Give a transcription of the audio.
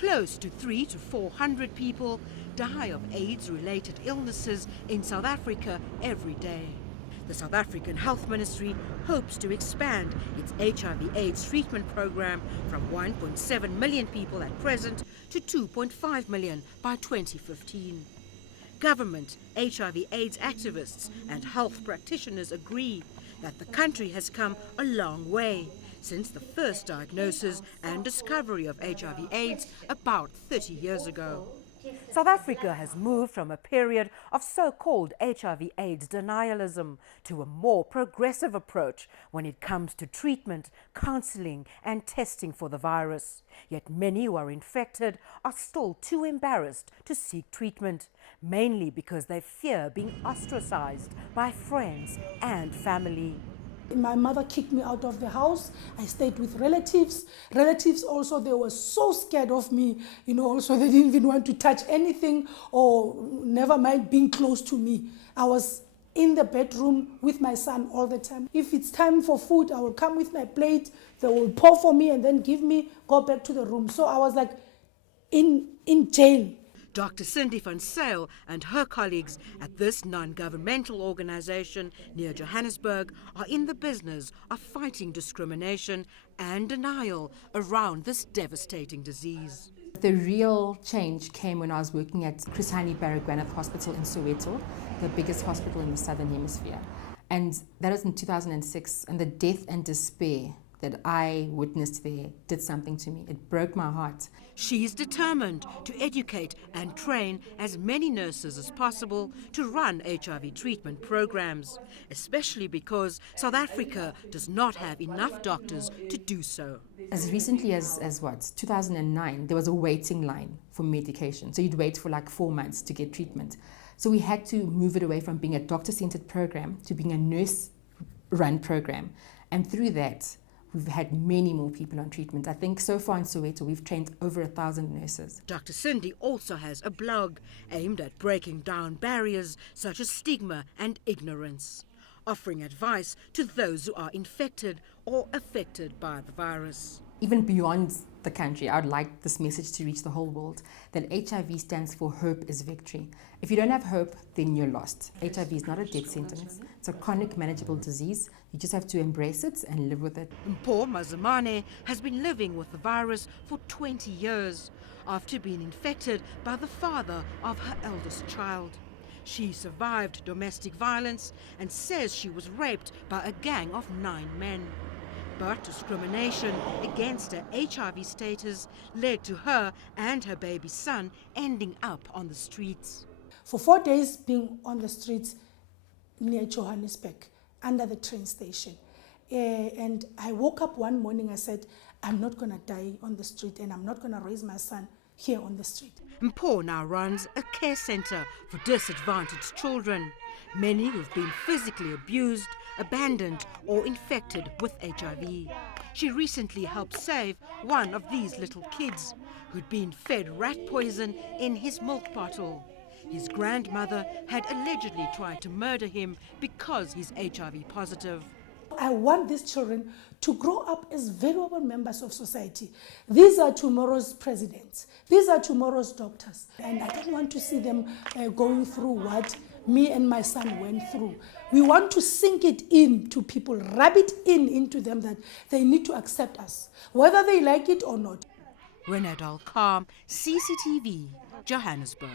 Close to 300 to 400 people die of AIDS-related illnesses in South Africa every day. The South African Health Ministry hopes to expand its HIV/AIDS treatment program from 1.7 million people at present to 2.5 million by 2015. Government, HIV/AIDS activists and health practitioners agree that the country has come a long way since the first diagnosis and discovery of HIV/AIDS about 30 years ago. South Africa has moved from a period of so-called HIV/AIDS denialism to a more progressive approach when it comes to treatment, counseling and testing for the virus. Yet many who are infected are still too embarrassed to seek treatment, mainly because they fear being ostracized by friends and family. My mother kicked me out of the house. I stayed with relatives. Relatives also, they were so scared of me. Also they didn't even want to touch anything or never mind being close to me. I was in the bedroom with my son all the time. If it's time for food, I will come with my plate. They will pour for me and then give me, go back to the room. So I was like in jail. Dr. Sindi van Zyl and her colleagues at this non-governmental organization near Johannesburg are in the business of fighting discrimination and denial around this devastating disease. The real change came when I was working at Chris Hani Baragwanath Hospital in Soweto, the biggest hospital in the Southern Hemisphere. And that was in 2006, and the death and despair that I witnessed there did something to me. It broke my heart. She's determined to educate and train as many nurses as possible to run HIV treatment programs, especially because South Africa does not have enough doctors to do so. As recently as 2009, there was a waiting line for medication. So you'd wait for like 4 months to get treatment. So we had to move it away from being a doctor-centered program to being a nurse-run program. And through that, we've had many more people on treatment. I think so far in Soweto, we've trained over 1,000 nurses. Dr. Sindi also has a blog aimed at breaking down barriers such as stigma and ignorance, offering advice to those who are infected or affected by the virus. Even beyond the country, I would like this message to reach the whole world, that HIV stands for hope is victory. If you don't have hope, then you're lost. HIV is not a death sentence. It's a chronic manageable disease. You just have to embrace it and live with it. Mpho Mazamane has been living with the virus for 20 years after being infected by the father of her eldest child. She survived domestic violence and says she was raped by a gang of 9 men. But discrimination against her HIV status led to her and her baby son ending up on the streets. For 4 days being on the streets near Johannesburg, under the train station. And I woke up one morning, I said, I'm not going to die on the street and I'm not going to raise my son here on the street. Mpho now runs a care center for disadvantaged children, many who've been physically abused, abandoned or infected with HIV. She recently helped save one of these little kids who'd been fed rat poison in his milk bottle. His grandmother had allegedly tried to murder him because he's HIV positive. I want these children to grow up as valuable members of society. These are tomorrow's presidents. These are tomorrow's doctors. And I don't want to see them going through what me and my son went through. We want to sink it into people, rub it into them that they need to accept us, whether they like it or not. Rene del Carme, CCTV, Johannesburg.